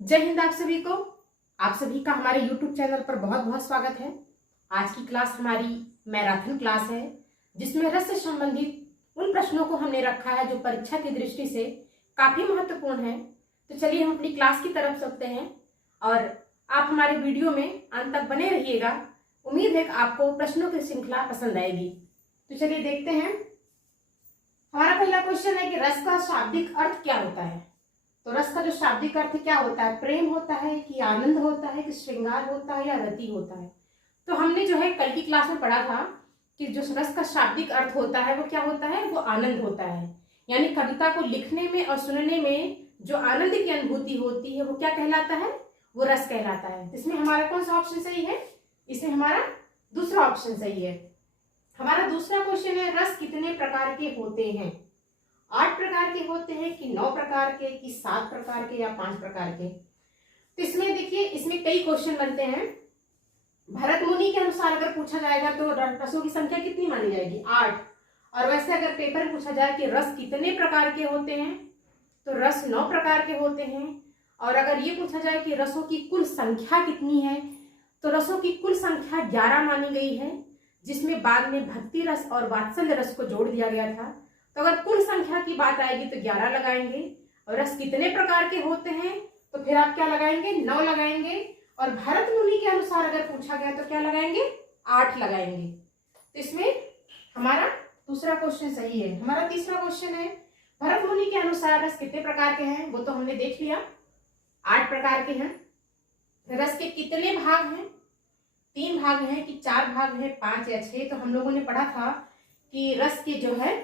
जय हिंद आप सभी को। आप सभी का हमारे YouTube चैनल पर बहुत बहुत स्वागत है। आज की क्लास हमारी मैराथन क्लास है, जिसमें रस से संबंधित उन प्रश्नों को हमने रखा है जो परीक्षा की दृष्टि से काफी महत्वपूर्ण है। तो चलिए हम अपनी क्लास की तरफ चलते हैं और आप हमारे वीडियो में अंत तक बने रहिएगा। उम्मीद है कि आपको प्रश्नों की श्रृंखला पसंद आएगी। तो चलिए देखते हैं। हमारा पहला क्वेश्चन है कि रस का शाब्दिक अर्थ क्या होता है। तो रस का जो शाब्दिक अर्थ क्या होता है, प्रेम होता है कि आनंद होता है कि श्रृंगार होता है या रति होता है। तो हमने जो है कल की क्लास में पढ़ा था कि जो रस का शाब्दिक अर्थ होता है वो क्या होता है, वो आनंद होता है। यानी कविता को लिखने में और सुनने में जो आनंद की अनुभूति होती है वो क्या कहलाता है, वो रस कहलाता है। इसमें हमारा कौन सा ऑप्शन सही है, इसमें हमारा दूसरा ऑप्शन सही है। हमारा दूसरा क्वेश्चन है रस कितने प्रकार के होते हैं। 8 प्रकार के होते हैं कि 9 प्रकार के कि 7 प्रकार के या 5 प्रकार के। तो इसमें देखिए, इसमें कई क्वेश्चन बनते हैं। भरत मुनि के अनुसार अगर पूछा जाएगा तो रसों की संख्या कितनी मानी जाएगी, 8। और वैसे अगर पेपर में पूछा जाए कि रस कितने प्रकार के होते हैं तो रस 9 प्रकार के होते हैं। और अगर ये पूछा जाए कि रसों की कुल संख्या कितनी है तो रसों की कुल संख्या 11 मानी गई है, जिसमें बाद में भक्ति रस और वात्सल्य रस को जोड़ दिया गया था। तो अगर कुल संख्या की बात आएगी तो 11 लगाएंगे। और रस कितने प्रकार के होते हैं तो फिर आप क्या लगाएंगे, 9 लगाएंगे। और भरत मुनि के अनुसार अगर पूछा गया तो क्या लगाएंगे, 8 लगाएंगे। तो इसमें हमारा दूसरा क्वेश्चन सही है। हमारा तीसरा क्वेश्चन है भरत मुनि के अनुसार रस कितने प्रकार के हैं, वो तो हमने देख लिया, 8 प्रकार के हैं। रस के कितने भाग हैं, 3 भाग हैं कि 4 भाग हैं, 5 या 6। तो हम लोगों ने पढ़ा था कि रस के जो है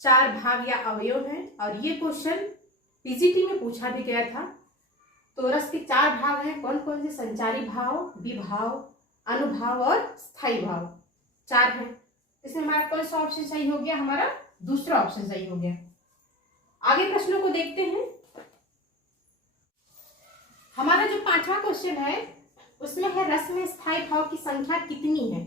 4 भाग या अवयव हैं और ये क्वेश्चन पीजीटी में पूछा भी गया था। तो रस के 4 भाग हैं, कौन कौन से, संचारी भाव, विभाव, अनुभाव और स्थायी भाव, 4 हैं। इसमें हमारा कौन सा ऑप्शन सही हो गया, हमारा दूसरा ऑप्शन सही हो गया। आगे प्रश्नों को देखते हैं। हमारा जो 5वां क्वेश्चन है उसमें है रस में स्थायी भाव की संख्या कितनी है।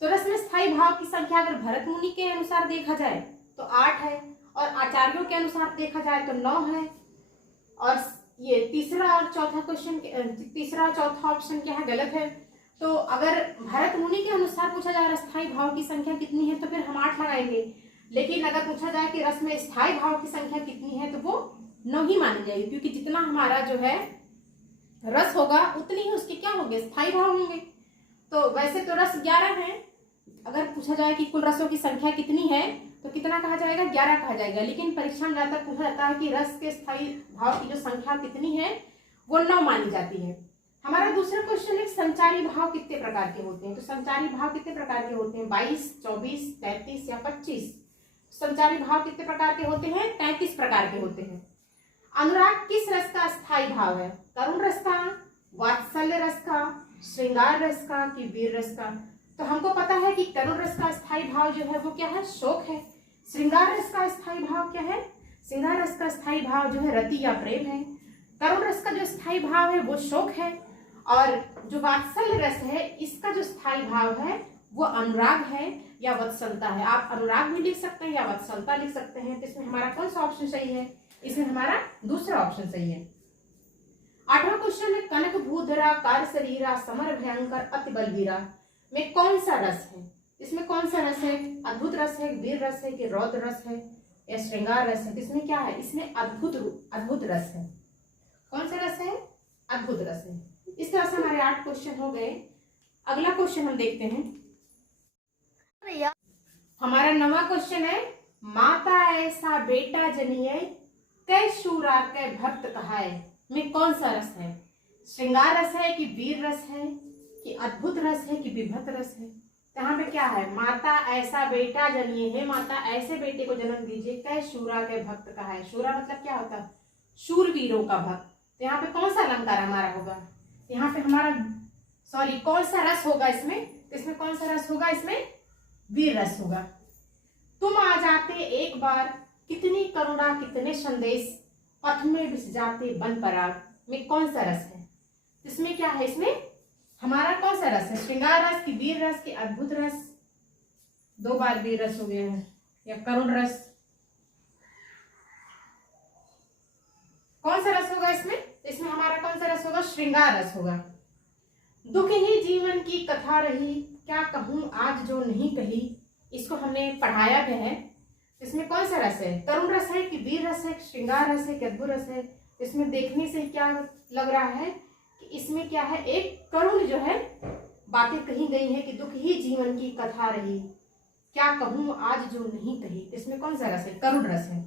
तो रस में स्थायी भाव की संख्या अगर भरत मुनि के अनुसार देखा जाए तो 8 है और आचार्यों के अनुसार देखा जाए तो 9 है। और ये तीसरा और चौथा क्वेश्चन, तीसरा और चौथा ऑप्शन क्या है, गलत है। तो अगर भरत मुनि के अनुसार पूछा जाए स्थायी भाव की संख्या कितनी है तो फिर हम 8 लगाएंगे। लेकिन अगर पूछा जाए कि रस में स्थायी भाव की संख्या कितनी है तो वो 9 ही मानी जाएगी, क्योंकि जितना हमारा जो है रस होगा उतनी ही उसके क्या होंगे, स्थायी भाव होंगे। तो वैसे तो रस 11 है। अगर पूछा जाए कि कुल रसों की संख्या कितनी है तो कितना कहा जाएगा, 11 कहा जाएगा। लेकिन परीक्षा में ज्यादातर पूछा जाता है कि रस के स्थायी भाव की जो संख्या कितनी है वो 9 मानी जाती है। हमारा दूसरा क्वेश्चन है संचारी भाव कितने प्रकार के होते हैं। तो संचारी भाव कितने प्रकार के होते हैं, 22, 24, 33 या 25। संचारी भाव कितने प्रकार के होते हैं, 33 प्रकार के होते हैं। अनुराग किस रस का स्थायी भाव है, करुण रस का, वात्सल्य रस का, श्रृंगार रस का कि वीर रस का। तो हमको पता है कि करुण रस का स्थायी भाव जो है वो क्या है, शोक है। श्रृंगार रस का स्थायी भाव क्या है, श्रृंगार रस का स्थायी भाव जो है रति या प्रेम है। करुण रस का जो स्थायी भाव है वो शोक है। और जो वात्सल्य रस है इसका जो स्थायी भाव है वो अनुराग है या वत्सलता है। आप अनुराग भी लिख सकते हैं या वत्सलता लिख सकते हैं। तो इसमें हमारा कौन सा ऑप्शन सही है, इसमें हमारा दूसरा ऑप्शन सही है। 8वां क्वेश्चन है कनक भूधरा कार शरीरा समर भयंकर अति बलवीरा में कौन सा रस है। इसमें कौन सा रस है, अद्भुत रस है, वीर रस है कि रौद्र रस है या श्रृंगार रस है। इसमें क्या है, इसमें अद्भुत रस है। कौन सा रस है, अद्भुत रस है। इस तरह से हमारे 8 क्वेश्चन हो गए। अगला क्वेश्चन हम देखते हैं। हमारा 9वां क्वेश्चन है माता ऐसा बेटा जनिए कै शूरा कै भक्त कहाए में कौन सा रस है। श्रृंगार रस है कि वीर रस है कि अद्भुत रस है कि विभत रस है। यहाँ पे क्या है, माता ऐसा बेटा जनिए है, माता ऐसे बेटे को जन्म दीजिए, कै शूरा कै भक्त कहाए। शूरा मतलब क्या होता है, शूरवीरों का भक्त। तो यहाँ पे कौन सा अलंकार हमारा होगा, यहाँ पे हमारा कौन सा रस होगा इसमें, तो इसमें कौन सा रस होगा, इसमें वीर रस होगा। तुम आ जाते एक बार कितनी करुणा कितने संदेश पथ में बिस जाते बन पराग में कौन सा रस है। इसमें क्या है, इसमें हमारा कौन सा रस है, श्रृंगार रस की वीर रस की अद्भुत रस, 2 बार वीर रस हो गया है, या करुण रस। कौन सा रस होगा इसमें, इसमें हमारा कौन सा होगा? श्रृंगार रस होगा। दुख ही जीवन की कथा रही, क्या कहूं आज जो नहीं कही। इसको हमने पढ़ाया भी है। इसमें कौन सा रस है? तरुण रस है कि वीर रस है, श्रृंगार रस है कि अद्भुत रस है? इसमें देखने से क्या लग रहा है कि इसमें क्या है, एक करुण जो है बातें कही गई है कि दुख ही जीवन की कथा रही, क्या कहूं आज जो नहीं कही। इसमें कौन सा रस है? करुण रस है।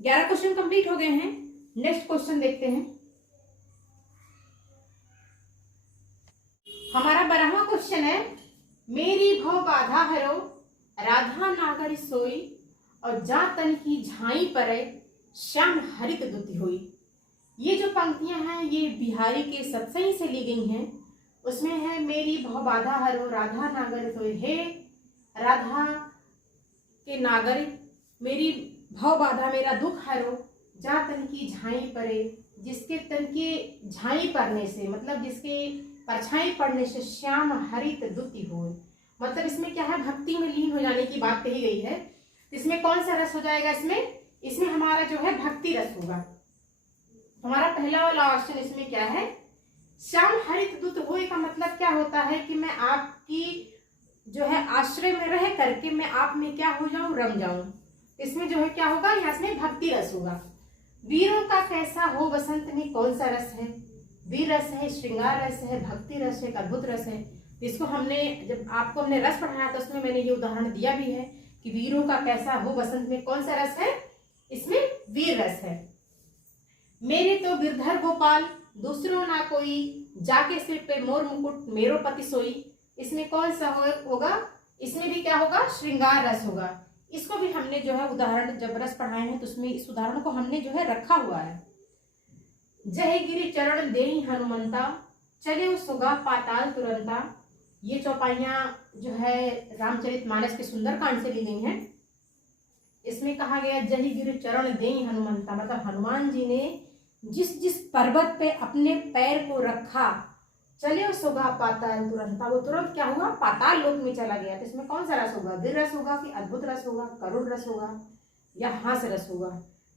11 क्वेश्चन कंप्लीट हो गए हैं। नेक्स्ट क्वेश्चन देखते हैं। हमारा 12वां क्वेश्चन है, मेरी भव बाधा हरो राधा नागर सोई, और जा तन की झाई परे श्याम हरित दुति हुई। ये जो पंक्तियां हैं ये बिहारी के सत्संग से ली गई हैं। उसमें है, मेरी भव बाधा हरो राधा नागर सोई, हे राधा के नागर मेरी भव बाधा, मेरा दुख हरो, जा तन की झाई परे, जिसके तन के झाई पड़ने से, मतलब जिसके परछाई पड़ने से श्याम हरित दुति हो। मतलब इसमें क्या है, भक्ति में लीन हो जाने की बात कही गई है। इसमें कौन सा रस हो जाएगा? इसमें हमारा जो है भक्ति रस होगा। हमारा पहला वाला ऑप्शन इसमें क्या है, श्याम हरित दुत होए का मतलब क्या होता है कि मैं आपकी जो है आश्रय में रह करके मैं आप में क्या हो जाऊं, रम जाऊं। इसमें जो है क्या होगा, यहाँ से भक्ति रस होगा। वीरों का कैसा हो बसंत में कौन सा रस है? वीर रस है, श्रृंगार रस है, भक्ति रस है, अद्भुत रस है। इसको हमने जब आपको हमने रस पढ़ाया तो उसमें मैंने ये उदाहरण दिया भी है कि वीरों का कैसा हो बसंत में कौन सा रस है? इसमें वीर रस है। मेरे तो गिरधर गोपाल दूसरों ना कोई, जाके सिर पे मोर मुकुट मेरो पति सोई। इसमें कौन सा होगा? इसमें भी क्या होगा? श्रृंगार रस होगा। इसको भी हमने जो है उदाहरण जब रस पढ़ाए हैं तो उसमें इस उदाहरण को हमने जो है रखा हुआ है। जय गिरि चरण देई हनुमंता, चले सुगा पाताल तुरंता। ये चौपाइयां जो है रामचरितमानस के सुंदरकांड से ली गई हैं। इसमें कहा गया जय गिरि चरण देई हनुमंता, मतलब हनुमान जी ने जिस जिस पर्वत पे अपने पैर को रखा, चले सुगा पाताल तुरंता, वो तुरंत क्या हुआ? पाताल लोक में चला गया। तो इसमें कौन सा रस होगा? वीर रस होगा कि अद्भुत रस होगा, करुण रस होगा या हास रस होगा?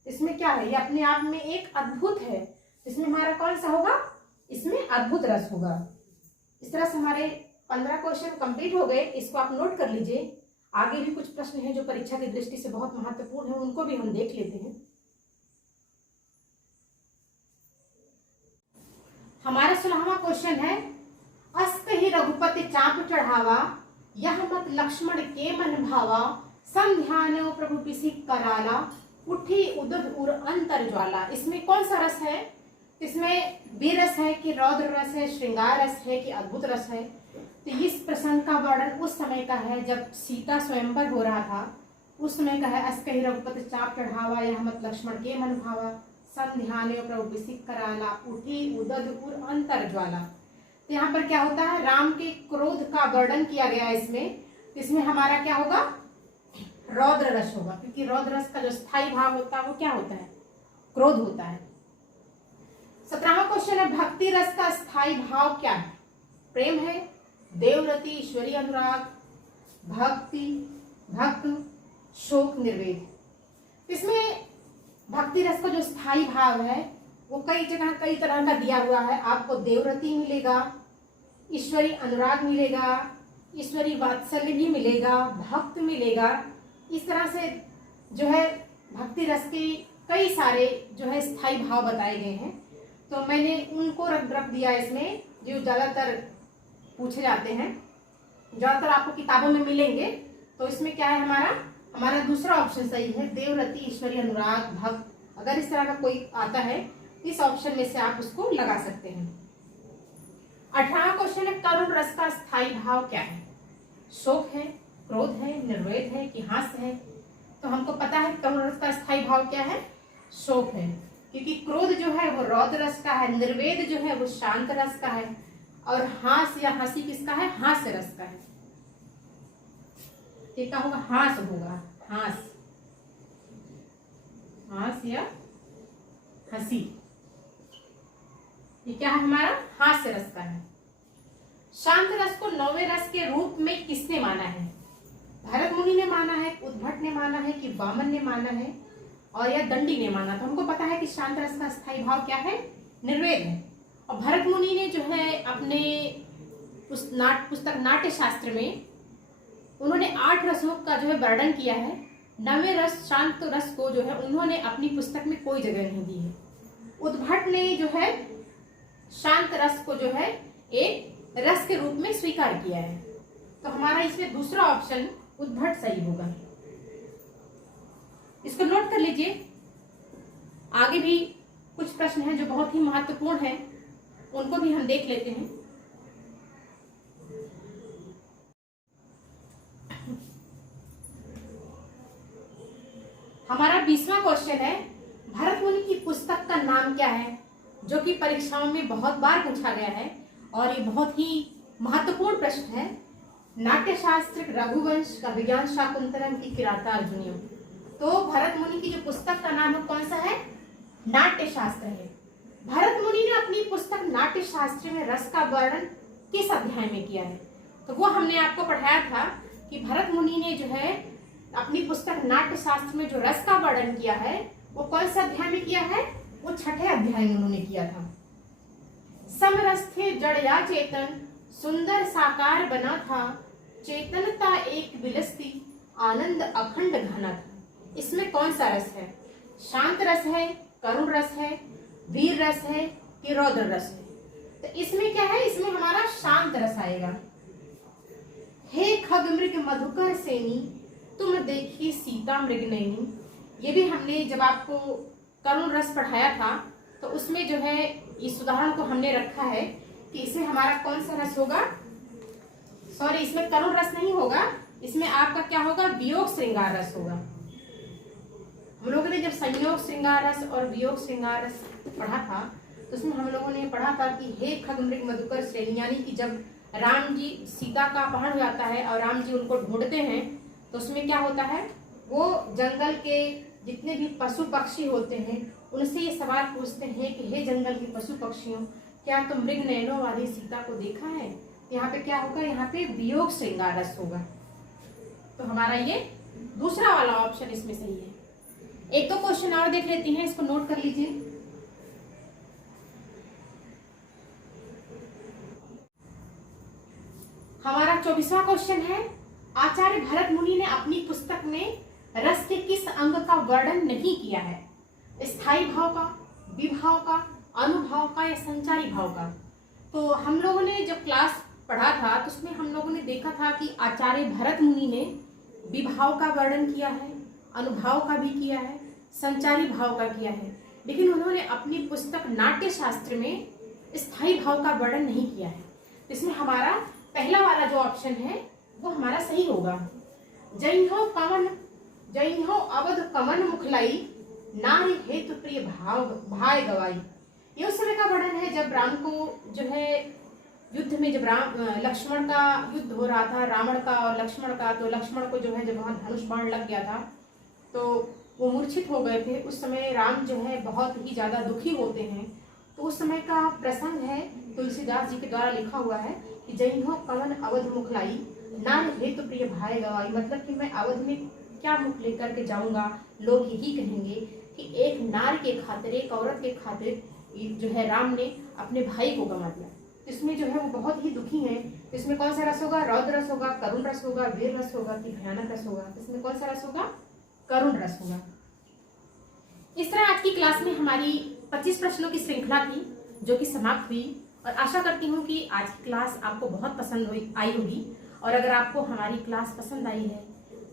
इसमें क्या है, ये अपने आप में एक अद्भुत है। इसमें हमारा कौन सा होगा? इसमें अद्भुत रस होगा। इस तरह से हमारे 15 क्वेश्चन कंप्लीट हो गए। इसको आप नोट कर लीजिए। आगे भी कुछ प्रश्न हैं जो परीक्षा की दृष्टि से बहुत महत्वपूर्ण है, उनको भी हम देख लेते हैं। हमारा 16वां क्वेश्चन है, अस्त ही रघुपति चाप चढ़ावा, यह मत लक्ष्मण के मन भावा, सम ध्यान प्रभु पिसी कराला, उठी उदध उर अंतर ज्वाला। इसमें कौन सा रस है? इसमें वीर रस है कि रौद्र रस है, श्रृंगार रस है कि अद्भुत रस है? तो इस प्रसंग का वर्णन उस समय का है जब सीता स्वयंवर हो रहा था, उस समय का है। अस्त ही रघुपति चाप चढ़ावा, यह मत लक्ष्मण के मन भावा, सम ध्यान प्रभु पिसी कराला, उठी उदध उर अंतर ज्वाला। तो यहाँ पर क्या होता है, राम के क्रोध का वर्णन किया गया है इसमें हमारा क्या होगा? रौद्र रस होगा, क्योंकि रौद्र रस का जो स्थायी भाव होता है वो क्या होता है? क्रोध होता है। 17वां क्वेश्चन है, भक्ति रस का स्थायी भाव क्या है? प्रेम है, देवरति, ईश्वरीय अनुराग, भक्ति, भक्त, शोक, निर्वेद। इसमें भक्ति रस का जो स्थायी भाव है वो कई जगह कई तरह का दिया हुआ है। आपको देवरति मिलेगा, ईश्वरी अनुराग मिलेगा, ईश्वरी वात्सल्य भी मिलेगा, भक्त मिलेगा। इस तरह से जो है भक्ति रस के कई सारे जो है स्थायी भाव बताए गए हैं। तो मैंने उनको रख दिया इसमें जो ज़्यादातर पूछे जाते हैं, ज़्यादातर आपको किताबों में मिलेंगे। तो इसमें क्या है, हमारा दूसरा ऑप्शन सही है, देवरति, ईश्वरी अनुराग, भक्त। अगर इस तरह का कोई आता है इस ऑप्शन में से आप उसको लगा सकते हैं। 18वां क्वेश्चन है, करुण रस का स्थायी भाव क्या है? शोक है, क्रोध है, निर्वेद है कि हास्य है? तो हमको पता है करुण रस का स्थायी भाव क्या है? शोक है, क्योंकि क्रोध जो है वो रौद्र रस का है, निर्वेद जो है वो शांत रस का है, और हास या हंसी किसका है? हास्य रस का है। ये क्या होगा? हास होगा, हास, हास या हंसी। ये क्या है हमारा? हास्य रस का है। शांत रस को 9वें रस के रूप में किसने माना है? भरत मुनि ने माना है, उद्भट ने माना है कि वामन ने माना है और या दंडी ने माना? तो हमको पता है कि शांत रस का स्थायी भाव क्या है? निर्वेद है। और भरत मुनि ने जो है अपने पुस्तक नाट्य शास्त्र में उन्होंने 8 रसों का जो है वर्णन किया है। 9वें रस शांत रस को जो है उन्होंने अपनी पुस्तक में कोई जगह नहीं दी है। उद्भट ने जो है शांत रस को जो है एक रस के रूप में स्वीकार किया है। तो हमारा इसमें दूसरा ऑप्शन उद्भट सही होगा। इसको नोट कर लीजिए। आगे भी कुछ प्रश्न हैं जो बहुत ही महत्वपूर्ण हैं, उनको भी हम देख लेते हैं। हमारा 20वां क्वेश्चन है, भरत मुनि की पुस्तक का नाम क्या है, जो कि परीक्षाओं में बहुत बार पूछा गया है और ये बहुत ही महत्वपूर्ण प्रश्न है। नाट्यशास्त्र रघुवंश का विज्ञान शाकुंतलम की किरातार्जुनीय। तो भरत मुनि की जो पुस्तक का नाम है कौन सा है? नाट्यशास्त्र है। भरत मुनि ने अपनी पुस्तक नाट्यशास्त्र में रस का वर्णन किस अध्याय में किया है? तो वो हमने आपको पढ़ाया था कि भरत मुनि ने जो है अपनी पुस्तक नाट्यशास्त्र में जो रस का वर्णन किया है वो कौन से अध्याय में किया है? वो 6ठे अध्याय में उन्होंने किया था। समरस थे जड़ या चेतन, सुंदर साकार बना था, चेतनता एक विलसती, आनंद अखंड घना था। इसमें कौन सा रस है? शांत रस है, करुण रस है, वीर रस है कि रौद्र रस है? तो इसमें क्या है? इसमें हमारा शांत रस आएगा। हे खग मृग मधुकर सेनी, तुम देखी सीता मृग नैनी। ये भी हमने जब आपको करुण रस पढ़ाया था तो उसमें जो है इस उदाहरण को हमने रखा है कि इसमें हमारा कौन सा रस होगा? सॉरी, इसमें करुण रस नहीं होगा, इसमें आपका क्या होगा? वियोग श्रृंगार रस होगा। हम लोगों ने जब संयोग श्रृंगार रस और वियोग श्रृंगार रस पढ़ा था तो उसमें हम लोगों ने पढ़ा था कि हे खग मृग मधुकर श्रेणी, यानी कि जब राम जी सीता का अपहरण हो जाता है और राम जी उनको ढूंढते हैं तो उसमें क्या होता है? वो जंगल के जितने भी पशु पक्षी होते हैं उनसे ये सवाल पूछते हैं कि हे जंगल के पशु पक्षियों, क्या तुम मृग नयनों वाली सीता को देखा है? यहाँ पे क्या होगा? यहाँ पे वियोग श्रृंगार रस होगा। तो हमारा ये दूसरा वाला ऑप्शन इसमें सही है। एक दो क्वेश्चन और देख लेते हैं, इसको नोट कर लीजिए। हमारा 24वां क्वेश्चन है, आचार्य भरत मुनि ने अपनी पुस्तक में रस के किस अंग का वर्णन नहीं किया है? स्थायी भाव का, विभाव का, अनुभाव का या संचारी भाव का? तो हम लोगों ने जब क्लास पढ़ा था तो उसमें हम लोगों ने देखा था कि आचार्य भरत मुनि ने विभाव का वर्णन किया है, अनुभाव का भी किया है, संचारी भाव का किया है, लेकिन उन्होंने अपनी पुस्तक नाट्य शास्त्र में स्थायी भाव का वर्णन नहीं किया है। इसमें हमारा पहला वाला जो ऑप्शन है वो हमारा सही होगा। जैन्हो अवध कमन मुखलाई, नारी हेतु प्रिय भाव भाई गवाई। ये उस समय का वर्णन है जब राम को जो है युद्ध में, जब लक्ष्मण का युद्ध हो रहा था, रावण का और लक्ष्मण का। तो लक्ष्मण को जो है जब वहां धनुष बाण लग गया था तो वो मूर्छित हो गए थे। उस समय राम जो है बहुत ही ज्यादा दुखी होते हैं। तो उस समय का प्रसंग है, तुलसीदास जी के द्वारा लिखा हुआ है कि जैन्हो कमन अवध मुखलाई, नार हेतु प्रिय भाई गवाई। मतलब कि मैं अवध में क्या मुख लेकर के जाऊंगा, लोग यही कहेंगे कि एक नार के खातिर, एक औरत के खातिर जो है राम ने अपने भाई को गंवा दिया। इसमें जो है वो बहुत ही दुखी हैं। तो इसमें कौन सा रस होगा? रौद्र रस होगा, करुण रस होगा, वीर रस होगा कि भयानक रस होगा? इसमें कौन सा रस होगा? करुण रस होगा। इस तरह आज की क्लास में हमारी 25 प्रश्नों की श्रृंखला थी जो कि समाप्त हुई, और आशा करती हूँ कि आज की क्लास आपको बहुत पसंद आई होगी। और अगर आपको हमारी क्लास पसंद आई है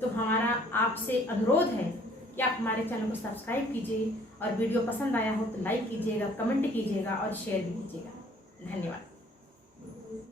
तो हमारा आपसे अनुरोध है कि आप हमारे चैनल को सब्सक्राइब कीजिए, और वीडियो पसंद आया हो तो लाइक कीजिएगा, कमेंट कीजिएगा और शेयर भी कीजिएगा। धन्यवाद।